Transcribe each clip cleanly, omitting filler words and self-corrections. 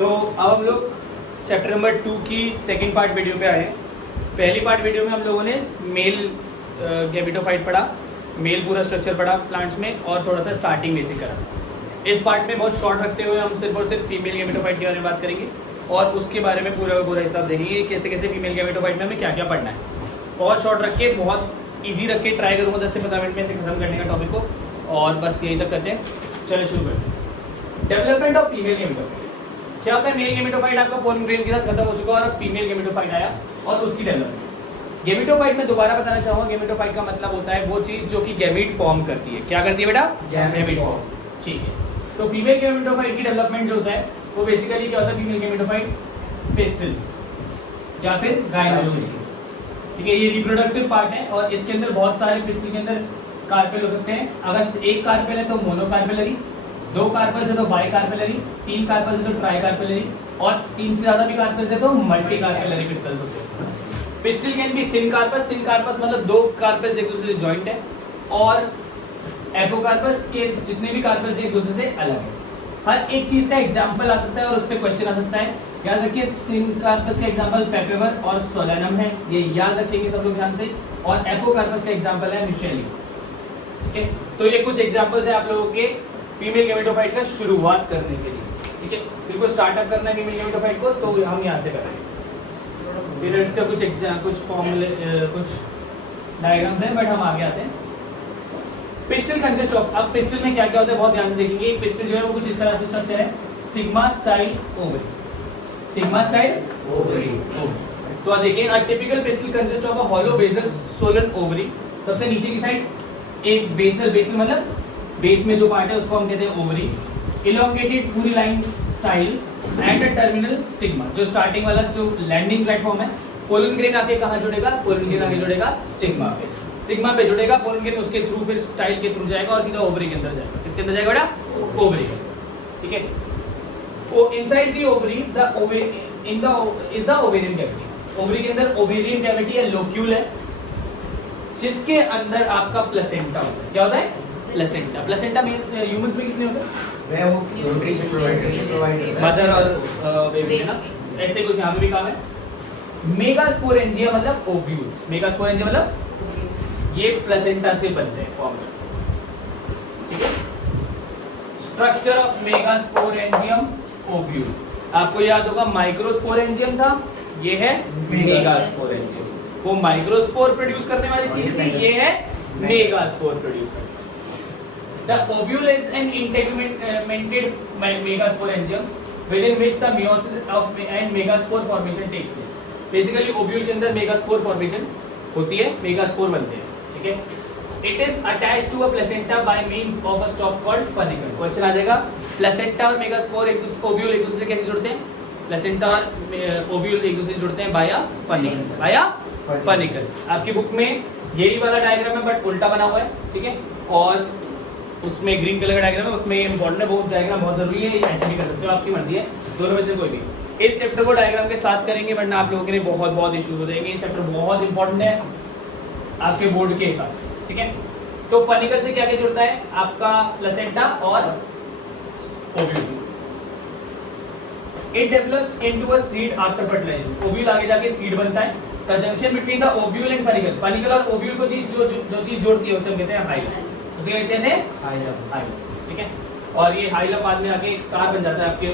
तो अब हम लोग चैप्टर नंबर 2 की सेकंड पार्ट वीडियो पे आए हैं। पहली पार्ट वीडियो में हम लोगों ने मेल गैमेटोफाइट पढ़ा, मेल पूरा स्ट्रक्चर पढ़ा प्लांट्स में, और थोड़ा सा स्टार्टिंग बेसिक करा। इस पार्ट में बहुत शॉर्ट रखते हुए हम सिर्फ और सिर्फ फीमेल गैमेटोफाइट के बारे में बात करेंगे और उसके बारे में पूरा पूरा हिसाब देखेंगे कैसे कैसे फीमेल गैमेटोफाइट में हमें क्या क्या पढ़ना है। बहुत शॉर्ट रख के, बहुत ईजी रख के ट्राई करूँगा 10 से 15 मिनट में से खत्म करने का टॉपिक को, और बस यहीं तक करते हैं। चलो शुरू करते हैं। Development of female gametophyte. क्या होता है? मेल गैमेटोफाइट आपका पोलन ग्रेन के साथ खत्म हो चुका है और अब फीमेल गैमेटोफाइट आया और उसकी डेवलपमेंट। गैमेटोफाइट में दोबारा बताना चाहूँगा, गैमेटोफाइट का मतलब होता है वो चीज़ जो कि गैमीट फॉर्म करती है। क्या करती है बेटा? Gamete form. ठीक है, तो फीमेल गैमेटोफाइट की डेवलपमेंट जो होता है वो बेसिकली क्या होता है? फीमेल गैमेटोफाइट पिस्टल या फिर गायनोसिस। ठीक है, ये रिप्रोडक्टिव पार्ट है और इसके अंदर बहुत सारे पिस्टल के अंदर कार्पेल हो सकते हैं। अगर एक कार्पेल है तो मोनोकार्पेलरी, 2 कार्पेल से तो बाई कार्पेलरी, 3 कार्पेल से तो ट्राई कार्पेलरी, और 3 से ज़्यादा भी कार्पेल से तो मल्टी कार्पेलरी पिस्टल्स होते हैं। Pistol can be syncarpous. Syncarpous मतलब 2 कार्पेल्स एक दूसरे से जॉइंट है, और एपोकार्पस के जितने भी कार्पेल्स एक दूसरे से अलग है। हर एक चीज़ का एग्जाम्पल आ सकता है और उस पर क्वेश्चन आ सकता है। याद रखिए, सिनकार्पस का एग्जाम्पल पेपेवर और सोलेनम है, ये याद रखेंगे सब लोग ध्यान से। और एपोकार्पस का एग्जाम्पल है मिशेली। ठीक है, तो ये कुछ एग्जाम्पल्स है आप लोगों के फीमेल गैमेटोफाइट का शुरुआत करने के लिए। ठीक है, बिल्कुल स्टार्टअप करना है फीमेल गैमेटोफाइट को, तो हम यहाँ से करेंगे। फिर इसका कुछ फॉर्मूले, कुछ डायग्राम्स हैं, बट हम आगे आते हैं। पिस्टल कंसिस्ट ऑफ, अब पिस्टल में क्या क्या होता है बहुत ध्यान से देखेंगे। एक पिस्टल जो है वो कुछ इस तरह से स्ट्रक्चर है, stigma style ovary. Stigma style ovary. तो आप देखिए, a typical pistil consist of a hollow basal swollen ovary. सबसे नीचे की साइड एक बेसल, बेसल मतलब बेस में जो पार्ट है उसको हम कहते हैं ओवरी। इलोंगेटेड पूरी line style and a terminal stigma. जो स्टार्टिंग वाला जो लैंडिंग प्लेटफॉर्म है, पोलन ग्रेन आके कहाँ जुड़ेगा? पोलन ग्रेन आके जुड़ेगा स्टिग्मा पे। स्टिग्मा पे जुड़ेगा, पोलन ग्रेन उसके थ्रू फिर स्टाइल के थ्रू जाएगा और सीधा ओवरी के अंदर जाएगा। किसके अंदर जाएगा बेटा? ओवरी। ठीक है, वो inside the ovary the in the is the ovarian cavity. Ovary के अंदर ओवेरियन कैविटी है, लोक्यूल है, जिसके अंदर आपका प्लेसेंटा होता है। क्या होता है? प्लेसेंटा। प्लेसेंटा में ह्यूमंस में किसमें होता है? वो न्यूट्रिशन प्रोवाइड मदर और बेबी है ना, ऐसे कुछ यहाँ पे भी काम है। मेगास्पोरेंजिया मतलब ओव्यूल्स। मेगास्पोरेंजिया मतलब ये प्लेसेंटा से बनते हैं, फॉर्म करते हैं। ठीक है, स्ट्रक्चर ऑफ मेगास्पोरेंजियम ओव्यूल। आपको याद होगा माइक्रोस्पोरेंजियम था, ये है मेगास्पोरेंजियम। वो माइक्रोस्पोर प्रोड्यूस करने वाली चीज थी, ये है मेगास्पोर प्रोड्यूस करने। The ovule is an integumented megasporangium within which the meiosis of and megaspore formation takes place. Basically ovule के अंदर megaspore formation होती है, megaspore बनते हैं। ठीक है, it is attached to a placenta by means of a stalk called funicle. Question आ जाएगा, placenta और megaspore ovule एक दूसरे से कैसे जुड़ते हैं? placenta और ovule एक दूसरे से जुड़ते हैं via funicle, via funicle। आपकी बुक में यही वाला डायग्राम है बट उल्टा बना हुआ है। ठीक है, और उसमें ग्रीन कलर का डायग्राम है, उसमें इंपॉर्टेंट है, वो डायग्राम बहुत जरूरी है। ऐसे भी कर सकते हो, आपकी मर्जी है, दोनों में से कोई भी। इस चैप्टर को डायग्राम के साथ करेंगे वरना आप लोगों के लिए बहुत बहुत इश्यूज हो जाएंगे। ये चैप्टर बहुत इंपॉर्टेंट है आपके बोर्ड के हिसाब से। ठीक है, तो फनिकल से क्या क्या जुड़ता है? आपका प्लेसेंटा और ovule. It develops into a seed after fertilization. Ovule आगे जाके सीड बनता है। The junction between the ovule and funicle. Funicle और ओव्यूल को चीज जो चीज जोड़ती है उसे हम कहते हैं हाइलम। उसे कहते हैं हाइलम। ठीक है, और ये हाइलम बाद में आके एक स्कार बन जाता है आपके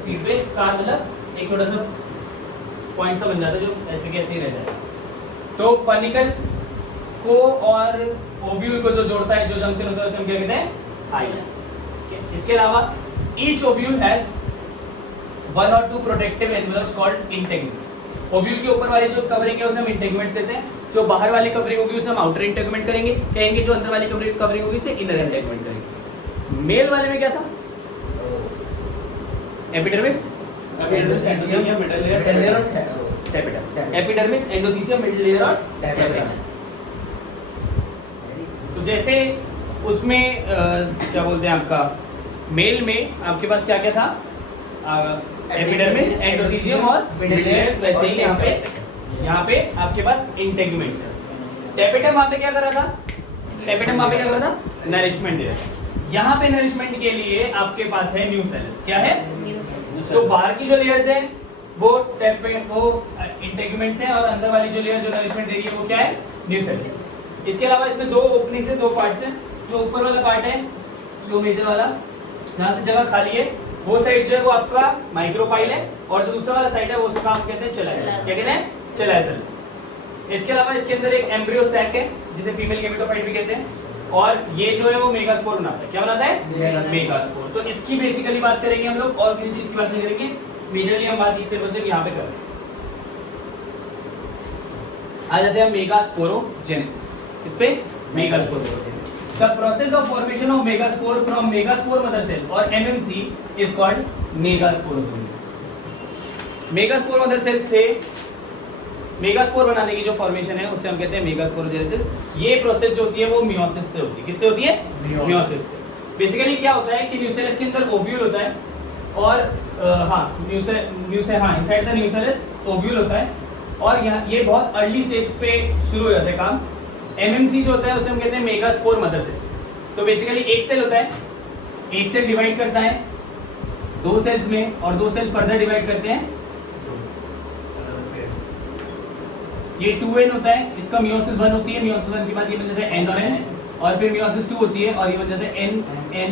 सीड पे। स्कार मतलब एक छोटा सा पॉइंट सा बन जाता है जो ऐसे के ऐसे ही रह जाता है। तो फनिकल को और ओव्यूल को जो जोड़ता है, जो जंक्शन होता है, उसे हम क्या कहते हैं? हाइलम। ठीक है, इसके अलावा each ovule has 1 or 2 protective envelopes called integuments. Ovule के ऊपर वाली जो कवरिंग है उसे हम इंटेगुमेंट्स कहते हैं। जो बाहर वाली कवरिंग होगी उसे हम आउटर इंटेगुमेंट कहेंगे। जो अंदर वाली कवरिंग होगी उसे इनर इंटेगुमेंट करेंगे। मेल वाले में क्या था? Epidermis, epidermis, endothecium, middle layer और टैपेटा। तो जैसे उसमें क्या बोलते हैं, आपका मेल में आपके पास क्या क्या था? एपिडर्मिस, एंडोथीसियम और मिडिल लेयर। वैसे ही यहाँ पे आपके पास इंटेगुमेंट्स है। टैपेटम वहाँ पे क्या कर रहा था? टैपेटम वहाँ पे क्या कर रहा था? नरिशमेंट दे रहा था। यहाँ पे नरिशमेंट के लिए आपके पास है न्यू सेल्स। क्या है? तो बाहर की जो लेयर्स है वो इंटेग्यूमेंट्स हैं और अंदर वाली जो लेयर जो नरिशमेंट दे रही है वो क्या है, न्यूसेल्स। इसके अलावा इसमें दो ओपनिंग्स हैं, दो पार्ट्स हैं। जो ऊपर वाला पार्ट है जो मेजर वाला, जहाँ से जगह खाली है, वो साइड जो है वो आपका माइक्रोपाइल है, और जो दूसरा वाला साइड है वो उसका हम कहते हैं चेलाइजल। क्या कहते हैं, चेलाइजल। इसके अलावा इसके अंदर एक एम्ब्रियो सैक है जिसे फीमेल गेमेटोफाइट भी कहते हैं, और ये जो है वो मेगास्पोर बनाता है। क्या बनाता है, मेगास्पोर। तो इसकी बेसिकली बात करेंगे हम लोग, और किसी चीज की बात नहीं करेंगे। मेजरली हम बात इस सिर्फ यहाँ पे कर रहे हैं। आ जाते हैं मेगास्पोरोजेनेसिस। इस पे megasporogenesis, the process of formation of megaspore from megaspore mother cell और MMC is called megasporogenesis. Megaspore mother cell से मेगास्पोर बनाने की जो फॉर्मेशन है उसे हम कहते हैं मेगास्पोरोजेनेसिस। ये प्रोसेस जो होती है वो मियोसिस से होती है। किससे होती है, मियोसिस से। बेसिकली क्या होता है कि न्यूसेलस के अंदर ओव्यूल होता है, और इनसाइड द न्यूसेलस ओव्यूल होता है, और यहाँ ये बहुत अर्ली स्टेज पे शुरू हो जाता है काम। एमएमसी जो होता है उसे हम कहते हैं मेगास्पोर मदर सेल। तो बेसिकली एक सेल होता है, एक सेल डिवाइड करता है दो सेल्स में, और दो सेल फर्दर डिवाइड करते हैं। ये 2n होता है, इसका मियोसिस 1 होती है, मियोसिस 1 के बाद ये बन जाता है n और n, और फिर मियोसिस 2 होती है और ये बन जाता है n n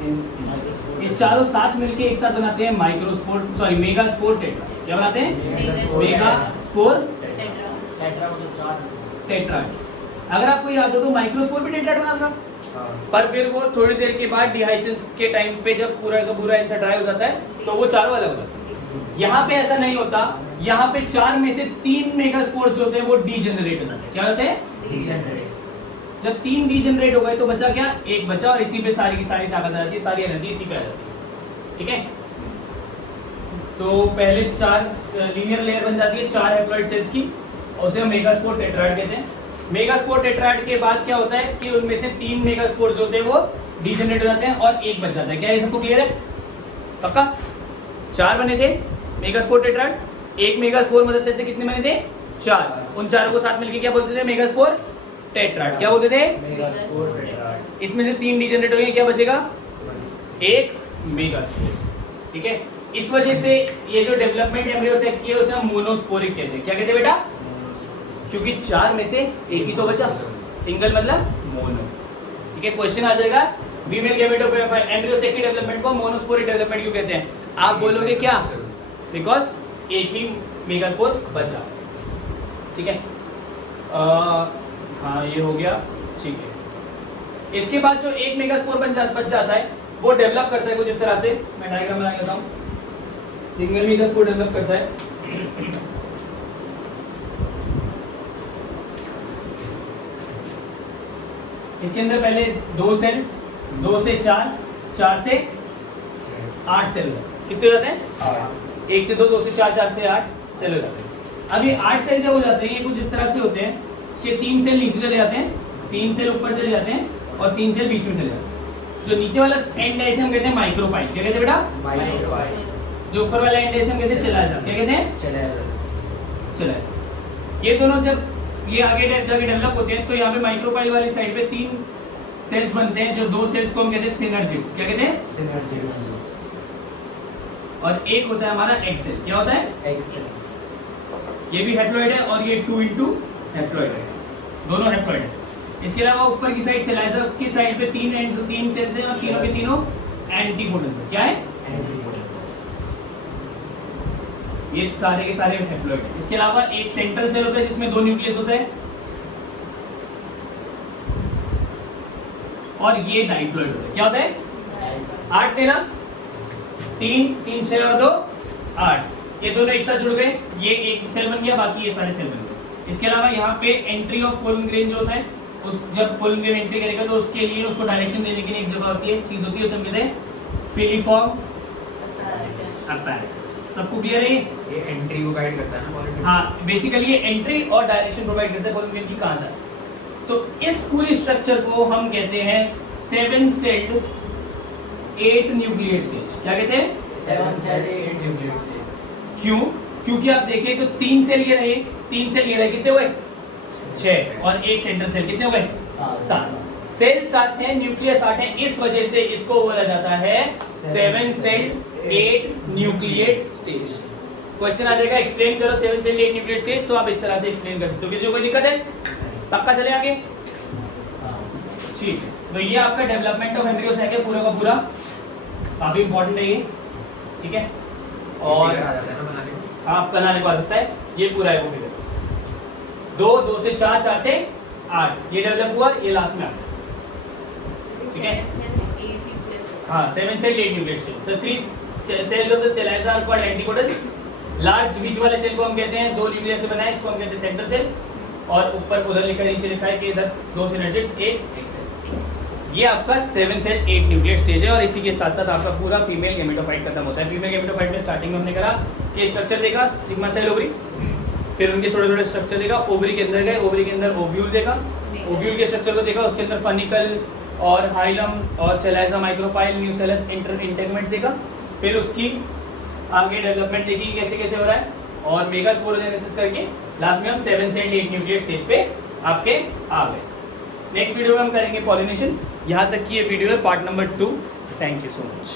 n। ये चारों साथ मिलके एक साथ बनाते हैं मेगास्पोर टेट्रा। क्या बनाते हैं, मेगास्पोर टेट्रा। अगर आपको याद हो तो माइक्रोस्पोर भी टेट्राड बना था, पर फिर वो थोड़ी देर के बाद डिहाइसेंस के टाइम पे जब पूरा का पूरा एंथर ड्राई हो जाता है तो वो चारों अलग हो जाते हैं। यहाँ पे ऐसा नहीं होता, यहाँ पे 4 में से 3 मेगास्पोर्स जो होते हैं वो डीजेनरेट हो जाते हैं। क्या होते हैं, डीजेनरेट। जब 3 डीजेनरेट हो गए तो बचा क्या, एक बचा, और इसी पे सारी की सारी ताकत आ जाती है, सारी एनर्जी इसी पे आ जाती है। ठीक है, तो पहले 4 लीनियर लेयर बन जाती है 4 हैप्लॉइड सेल्स की, और उसे हम मेगास्पोर टेट्राइड कहते हैं। मेगास्पोर टेट्राइड के बाद क्या होता है कि उनमें से 3 मेगास्पोर्स जो होते हैं वो डीजेनरेट हो जाते हैं और एक बच जाता है। क्या ये सबको क्लियर है, पक्का? 4 बने थे मेगास्पोर टेट्राइड, एक मेगास्पोर मदर सेल से कितने बने थे, 4। उन चारों को साथ मिलके क्या बोलते थे, मेगास्पोर टेट्राइड। क्या बोलते थे, मेगास्पोर टेट्राइड। इसमें से 3 डीजेनरेट हो गए, क्या बचेगा, एक मेगास्पोर। ठीक है, इस वजह से ये जो डेवलपमेंट एम्ब्रियो से की है उसे हम मोनोस्पोरिक कहते हैं। क्या कहते हैं बेटा, क्योंकि 4 में से एक ही तो बचा, सिंगल मतलब मोनो। ठीक है, क्वेश्चन आ जाएगा, फीमेल गैमेटोफाइट एम्ब्रियो से की डेवलपमेंट को मोनोस्पोरिक डेवलपमेंट क्यों कहते हैं? आप बोलोगे क्या, बिकॉज एक ही मेगास्पोर बचा। ठीक है, हाँ ये हो गया। ठीक है, इसके बाद जो एक मेगास्पोर बच जाता है वो डेवलप करता है कुछ इस तरह से। मैं डायग्राम बना लेता हूँ। सिंगल मेगास्पोर डेवलप करता है, इसके अंदर पहले 2 सेल, 2 से 4, 4 से 8 सेल। कितने हो जाते हैं, 1 से 2, 2 से 4, 4 से 8 सेल हो जाते हैं। अब ये 8 सेल जब हो जाते हैं, ये कुछ इस तरह से होते हैं कि 3 सेल नीचे चले जाते हैं, 3 सेल ऊपर चले जाते हैं, और 3 सेल बीच में चले जाते हैं। जो नीचे वाला एंड है इसे हम कहते हैं माइक्रोपाइल। क्या कहते हैं बेटा, माइक्रोपाइल। जो ऊपर वाला एंड है इसे हम कहते हैं चेलाइजल। क्या कहते हैं, चेलाइजल। ये दोनों जब ये आगे जाके डेवलप होते हैं तो यहाँ पे माइक्रोपाइल वाली साइड पे 3 सेल्स बनते हैं, जो 2 सेल्स को हम कहते हैं सिनर्जिड्स। क्या कहते हैं, सिनर्जिड्स। और एक होता है हमारा एग सेल। क्या होता है, एग सेल। ये भी हैप्लॉइड है और ये 2 हैप्लॉइड है, दोनों हैप्लॉइड है। इसके अलावा ऊपर की साइड चेलाइजल की साइड पे 3 सेल्स हैं और तीनों के तीनों एंटीपोडल्स हैं। क्या है, ये सारे के सारे हैप्लॉइड हैं। इसके अलावा एक सेंट्रल सेल होता है जिसमें 2 न्यूक्लियस होते हैं, और ये डाइप्लॉइड होता है। क्या होता है, 8 थे ना, 3 6 और 2 8, ये दोनों एक साथ जुड़ गए, ये एक सेल बन गया, बाकी ये सारे सेल बन गए। इसके अलावा यहाँ पे एंट्री ऑफ पोलन ग्रेन जो होता है, उस जब पोलन ग्रेन एंट्री करेगा तो उसके लिए उसको डायरेक्शन देने के लिए एक जगह होती है, चीज होती है, उसे हम कहते हैं फिलीफॉर्म apparatus। सबको क्लियर है, ये एंट्री को गाइड करता है ना पॉलिन। हाँ, बेसिकली ये एंट्री और डायरेक्शन प्रोवाइड करता है पोलन ग्रेन की कहाँ जाए। तो इस पूरी स्ट्रक्चर को हम कहते हैं 7 सेल्ड 8 न्यूक्लियर स्टेज। क्या कहते हैं, 7 सेल्ड 8 न्यूक्लियर स्टेज। क्यों, क्योंकि आप देखें तो 3 सेल ये रहे, 3 सेल ये रहे, कितने हुए, 6, और एक सेंट्रल सेल, कितने हुए, 7। सेल 7 है, न्यूक्लियस 8 है, इस वजह से इसको बोला जाता है 7 सेल्ड 8 न्यूक्लिएट स्टेज। क्वेश्चन आ जाएगा एक्सप्लेन करो 7 सेल 8 न्यूक्लिएट स्टेज, तो आप इस तरह से एक्सप्लेन कर सकते हो। किसी को कोई दिक्कत है? पक्का चले आगे? ठीक है, तो ये आपका डेवलपमेंट ऑफ एम्ब्रियो साइकिल है पूरा का पूरा, काफी इंपॉर्टेंट है ये, ठीक है। और आ जाता है ना बनाने को। आप बनाने को आ सकता है, ये पूरा है वो फिगर 2 से 4, 4 से 8 ये डेवलप हुआ, ये लास्ट में आ गया, ठीक है। हाँ 7 सेल 8 न्यूक्लिएट स्टेज। तो 3 cells of the chalaza are called antipodals. Large बीच वाले सेल को हम कहते हैं 2 न्यूक्लियर से बना है, इसको हम कहते हैं सेंटर सेल। और ऊपर उधर लिखा नीचे लिखा है कि इधर 2 सिनर्जिड्स एक सेल। ये आपका 7 सेल 8 न्यूक्लियर स्टेज है। और इसी के साथ साथ आपका पूरा फीमेल गेमेटोफाइट खत्म होता है। फीमेल गेमेटोफाइट में स्टार्टिंग में हमने करा कि स्ट्रक्चर देखा सिग्मा स्टाइल ओवरी, फिर उनके थोड़े थोड़े स्ट्रक्चर देखा, ओवरी के अंदर गए, ओवरी के अंदर ओव्यूल देखा, ओव्यूल के स्ट्रक्चर को देखा, उसके अंदर फनिकल और हाइलम और चेलाइजा माइक्रोपाइल न्यूसेलस इंटेगमेंट्स देखा, फिर उसकी आगे डेवलपमेंट देखी कैसे कैसे हो रहा है, और मेगास्पोरोजेनेसिस करके लास्ट में हम 7 से 8 न्यूक्लियर स्टेज पे आपके आ गए। नेक्स्ट वीडियो में हम करेंगे पॉलिनेशन। यहाँ तक की ये वीडियो है part number 2। Thank you so much.